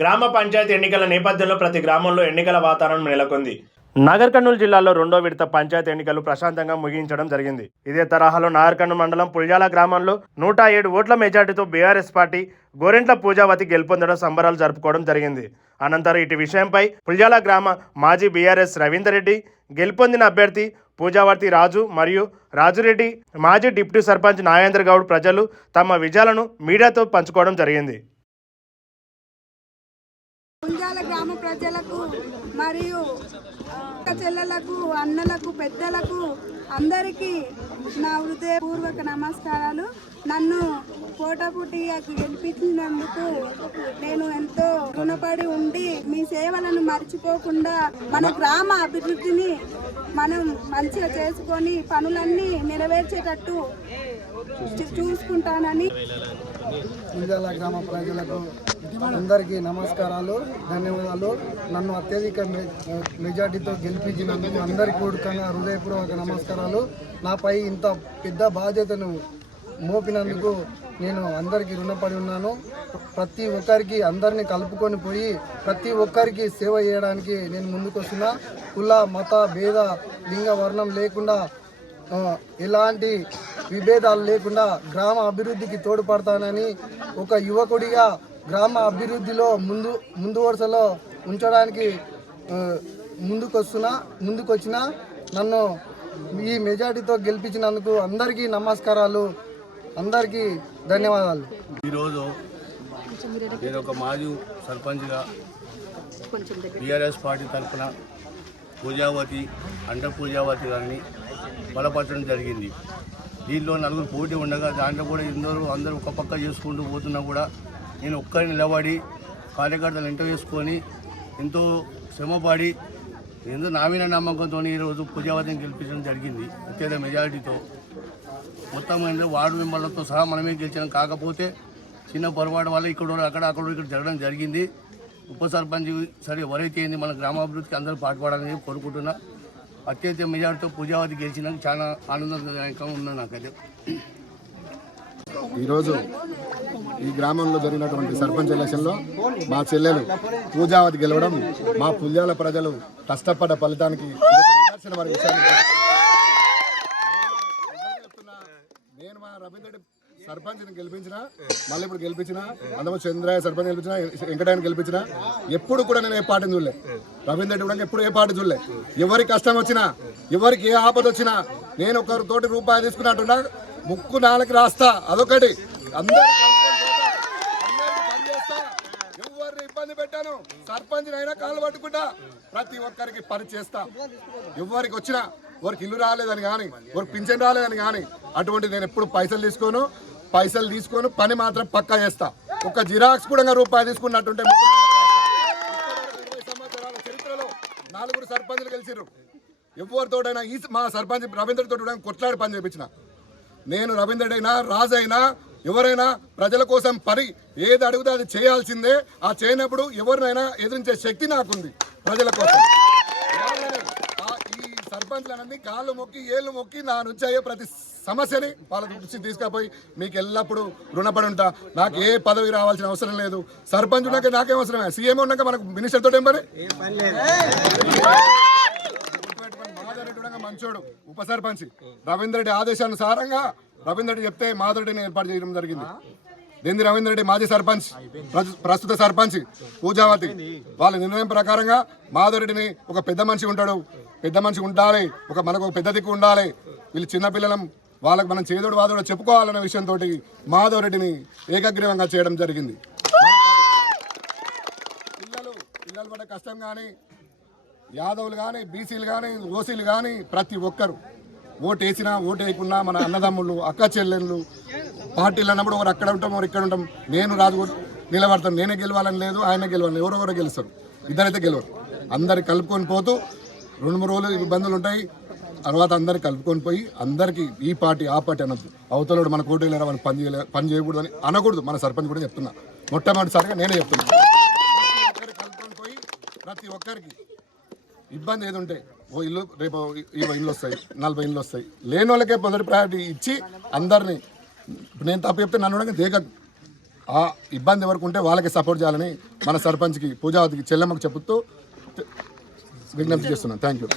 గ్రామ పంచాయతీ ఎన్నికల నేపథ్యంలో ప్రతి గ్రామంలో ఎన్నికల వాతావరణం నెలకొంది. నాగర్ కర్నూలు జిల్లాలో రెండో విడత పంచాయతీ ఎన్నికలు ప్రశాంతంగా ముగించడం జరిగింది. ఇదే తరహాలో నాగర్ కర్నూలు మండలం పుల్యాల గ్రామంలో 107 ఓట్ల మెజార్టీతో బీఆర్ఎస్ పార్టీ గోరెంట్ల పూజావతి గెలుపొందడం సంబరాలు జరుపుకోవడం జరిగింది. అనంతరం ఇటు విషయంపై పుల్యాల గ్రామ మాజీ బీఆర్ఎస్ రవీందర్ రెడ్డి, గెలుపొందిన అభ్యర్థి పూజావతి రాజు మరియు రాజురెడ్డి, మాజీ డిప్యూటీ సర్పంచ్ నాగేంద్ర గౌడ్ ప్రజలు తమ విజయాలను మీడియాతో పంచుకోవడం జరిగింది. పుల్యాల గ్రామ ప్రజలకు మరియు చెల్లెలకు, అన్నలకు, పెద్దలకు అందరికీ నా హృదయపూర్వక నమస్కారాలు. నన్ను పోటాపోటీగా గెలిపించినందుకు నేను ఎంతో రుణపడి ఉండి మీ సేవలను మర్చిపోకుండా మన గ్రామ అభివృద్ధిని మనం మంచిగా చేసుకొని పనులన్నీ నెరవేర్చేటట్టు చూసుకుంటానని పుల్యాల గ్రామ ప్రజలకు అందరికీ నమస్కారాలు, ధన్యవాదాలు. నన్ను అత్యధిక మెజార్టీతో గెలిపించినందుకు అందరికీ కూడుకగా హృదయపూర్వక నమస్కారాలు. నాపై ఇంత పెద్ద బాధ్యతను మోపినందుకు నేను అందరికీ రుణపడి ఉన్నాను. ప్రతి ఒక్కరికి అందరినీ కలుపుకొని పోయి ప్రతి ఒక్కరికి సేవ చేయడానికి నేను ముందుకు వస్తున్నా. కుల, మత, భేద, లింగ, వర్ణం లేకుండా ఎలాంటి విభేదాలు లేకుండా గ్రామ అభివృద్ధికి తోడ్పడతానని ఒక యువకుడిగా గ్రామ అభివృద్ధిలో ముందు వరుసలో ఉంచడానికి ముందుకొచ్చిన నన్ను ఈ మెజార్టీతో గెలిపించినందుకు అందరికీ నమస్కారాలు, అందరికీ ధన్యవాదాలు. ఈరోజు నేను ఒక మాజీ సర్పంచ్గా బీఆర్ఎస్ పార్టీ తరఫున పూజావతి పూజావతి గారిని బలపరచడం జరిగింది. దీనిలో నలుగురు పోటీ ఉండగా దాంట్లో కూడా అందరూ ఒక పక్క చేసుకుంటూ పోతున్నా కూడా నేను ఒక్కరిని నిలబడి కార్యకర్తలు ఎంతో చేసుకొని ఎంతో శ్రమపడి ఎంతో నా మీద నమ్మకంతో ఈరోజు పూజావతిని గెలిపించడం జరిగింది. అత్యధిక మెజారిటీతో మొత్తం వార్డు మెంబర్లతో సహా మనమే గెలిచాం. కాకపోతే చిన్న పొరపాటు వల్ల అక్కడ జరగడం జరిగింది. ఉప సర్పంచ్ సరే ఎవరైతే ఏంది మన గ్రామాభివృద్ధికి అందరూ పాటుపడాలని కోరుకుంటున్నా. అత్యధిక మెజార్టీతో పూజావతి గెలిచినందుకు చాలా ఆనందదాయకంగా ఉంది నాకైతే. ఈరోజు ఈ గ్రామంలో జరిగినటువంటి సర్పంచ్ ఎలక్షన్లో మా చెల్లెలు పూజావతి గెలవడం మా పుల్యాల ప్రజలు కష్టపడ్డ ఫలితానికి నిదర్శనం అనే విషయాన్ని నేను మా రవీంద్ర సర్పంచ్ని గెలిపించిన, మళ్ళీ ఇప్పుడు గెలిపించిన, అందరూ చంద్రయ్య సర్పంచ్ గెలిపించిన, వెంకటయ్యని గెలిపించిన, ఎప్పుడు కూడా నేను ఏ పార్టీని చూడలే. రవీంద్ర రెడ్డి కూడా ఎప్పుడు ఏ పార్టీ చూడలే. ఎవరికి కష్టం వచ్చినా, ఎవరికి ఏ ఆపద వచ్చినా నేను ఒకరితోటి రూపాయి తీసుకున్నట్టున్నా ముక్కు నాలుగు రాస్తా. అదొకటి. అందరినీ పనిచేస్తా, ఎవరిని ఇబ్బంది పెట్టాను. సర్పంచ్ అయినా కాళ్ళు పట్టుకుంటా, ప్రతి ఒక్కరికి పని చేస్తా. ఎవరికి వచ్చినా, ఎవరికి ఇల్లు రాలేదని కానీ, ఎవరికి పింఛన్ రాలేదని కానీ అటువంటి నేను ఎప్పుడు పైసలు తీసుకొని పని మాత్రం పక్కా చేస్తా. ఒక జిరాక్స్ కూడా రూపాయి తీసుకున్నట్టుంటే 20 సంవత్సరాల చరిత్రలో 4 సర్పంచ్లు గెలిచిర్రు. ఎవరితోటైనా మా సర్పంచ్ రవీంద్రతో కొట్లాడి పని చేయించిన నేను. రవీంద్రుడు అయినా, రాజు అయినా, ఎవరైనా ప్రజల కోసం పని ఏది అడిగితే అది చేయాల్సిందే. ఆ చేయనప్పుడు ఎవరినైనా ఎదిరించే శక్తి నాకుంది ప్రజల కోసం. ఈ సర్పంచ్లన్నీ కాళ్ళు మొక్కి, ఏళ్ళు మొక్కి నా నుంచి అయ్యే ప్రతి సమస్యని వాళ్ళ దృష్టి తీసుకుపోయి మీకు ఎల్లప్పుడూ రుణపడి ఉంటా. నాకు ఏ పదవి రావాల్సిన అవసరం లేదు. సర్పంచ్ ఉన్నాక నాకేం అవసరమే, సీఎం ఉన్నాక మనకు మినిస్టర్ తోటి ఏం పని. మంచోడు ఉప సర్పంచ్ రవీంద్ర రెడ్డి ఆదేశానుసారంగా రవీంద్ర రెడ్డి చెప్తే మాధవరెడ్డిని ఏర్పాటు చేయడం జరిగింది. దేంది రవీంద్ర రెడ్డి మాజీ సర్పంచ్, ప్రస్తుత సర్పంచ్ పూజావతి వాళ్ళ నిర్ణయం ప్రకారంగా మాధవరెడ్డిని ఒక పెద్ద మనిషి ఉంటాడు, పెద్ద మనిషి ఉండాలి, మనకు ఒక పెద్ద దిక్కు ఉండాలి. వీళ్ళు చిన్నపిల్లలం, వాళ్ళకి మనం చేదోడు వాదోడు చెప్పుకోవాలన్న విషయంతో మాధవరెడ్డిని ఏకగ్రీవంగా చేయడం జరిగింది. పిల్లలు పడ్డ కష్టం కానీ, యాదవులు కానీ, బీసీలు కానీ, ఓసీలు కానీ ప్రతి ఒక్కరు ఓటు వేసినా ఓటు వేయకున్నా మన అన్నదమ్ముళ్ళు, అక్క చెల్లెళ్ళు, పార్టీలు అన్నప్పుడు ఒకరు అక్కడ ఉంటాం, ఒకరు ఇక్కడ ఉంటాం. నేను రాజు నిలబడతాను, నేనే గెలవాలని లేదు, ఆయన గెలవాలని, ఎవరో గెలుస్తారు, ఇద్దరైతే గెలవరు. అందరికి కలుపుకొని పోతూ 2-3 రోజులు ఇబ్బందులు ఉంటాయి. తర్వాత అందరికి కలుపుకొని పోయి అందరికీ ఈ పార్టీ ఆ పార్టీ అనొద్దు. అవతలడు మన కోటి వెళ్ళారా, మన పని చేయకూడదు అని అనకూడదు. మన సర్పంచ్ కూడా చెప్తున్నా, మొట్టమొదటిసారిగా నేనే చెప్తున్నా. కలుపుకొని పోయి ప్రతి ఒక్కరికి ఇబ్బంది ఏది ఉంటే ఓ ఇల్లు రేపు 20 ఇళ్ళు వస్తాయి, 40 ఇళ్ళు వస్తాయి. లేని వాళ్ళకే మొదటి ప్రయారిటీ ఇచ్చి అందరినీ, నేను తప్పు చెప్తే నన్ను దేక ఆ ఇబ్బంది ఎవరికి ఉంటే వాళ్ళకి సపోర్ట్ చేయాలని మన సర్పంచ్కి పూజావతికి చెల్లెమ్మకు చెబుతూ విజ్ఞప్తి చేస్తున్నాను. Thank you.